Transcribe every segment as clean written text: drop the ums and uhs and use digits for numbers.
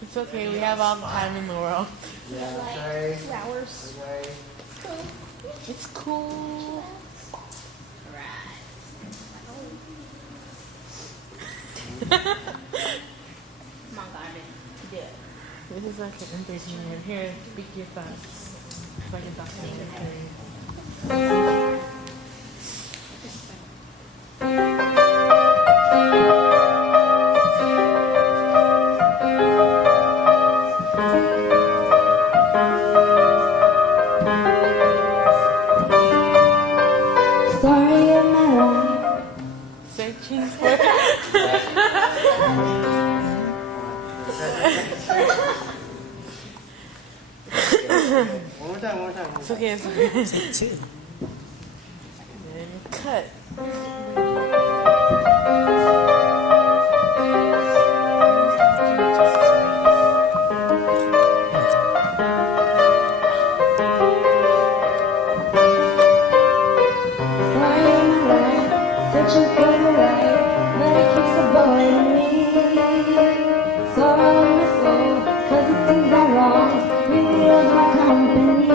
It's okay, we have all the time in the world. Yeah, okay. 2 hours. Okay. It's cool. Come on, Garden. Do it. This is like an entertainment. Here, speak your thoughts. It's like a documentary. Story of my life. Searching for. One more time, one more time. It's okay, it's okay. And cut. Story of my life. Searching for the right, but it keeps avoiding me. Sorrow in my soul, 'cause the things I wrong. He feels my company.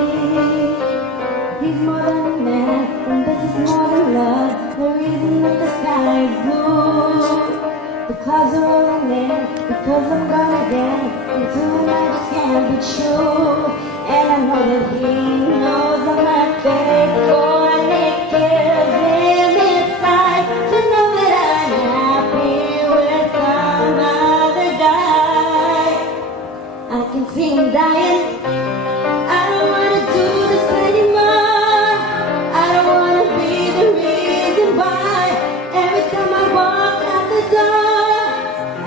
He's more than a man, and this is more than love. The reason that the sky is blue. The clouds are rolling in, because I'm gone again. And to him I just can't be true. And I know that he knows I'm not faithful, and it kills him inside to know that I'm happy with some other guy. I can see him dying. I don't wanna do this anymore. I don't wanna be the reason why. Every time I walk out the door,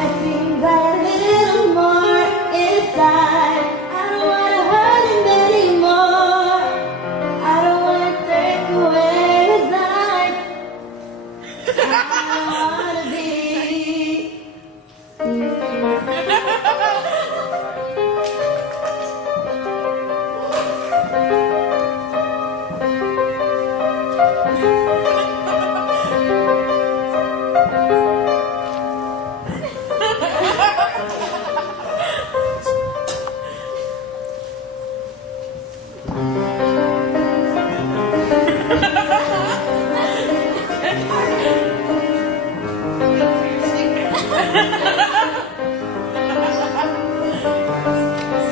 I seem a little more inside. I don't wanna hurt him anymore. I don't wanna take away his life. I wanna be.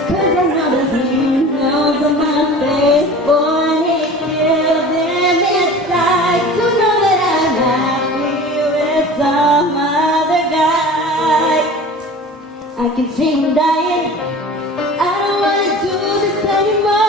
Cause I know that he knows I'm not faithful, and it kills him inside to know that I'm happy with some other guy. I can see him dying. I don't wanna do this anymore.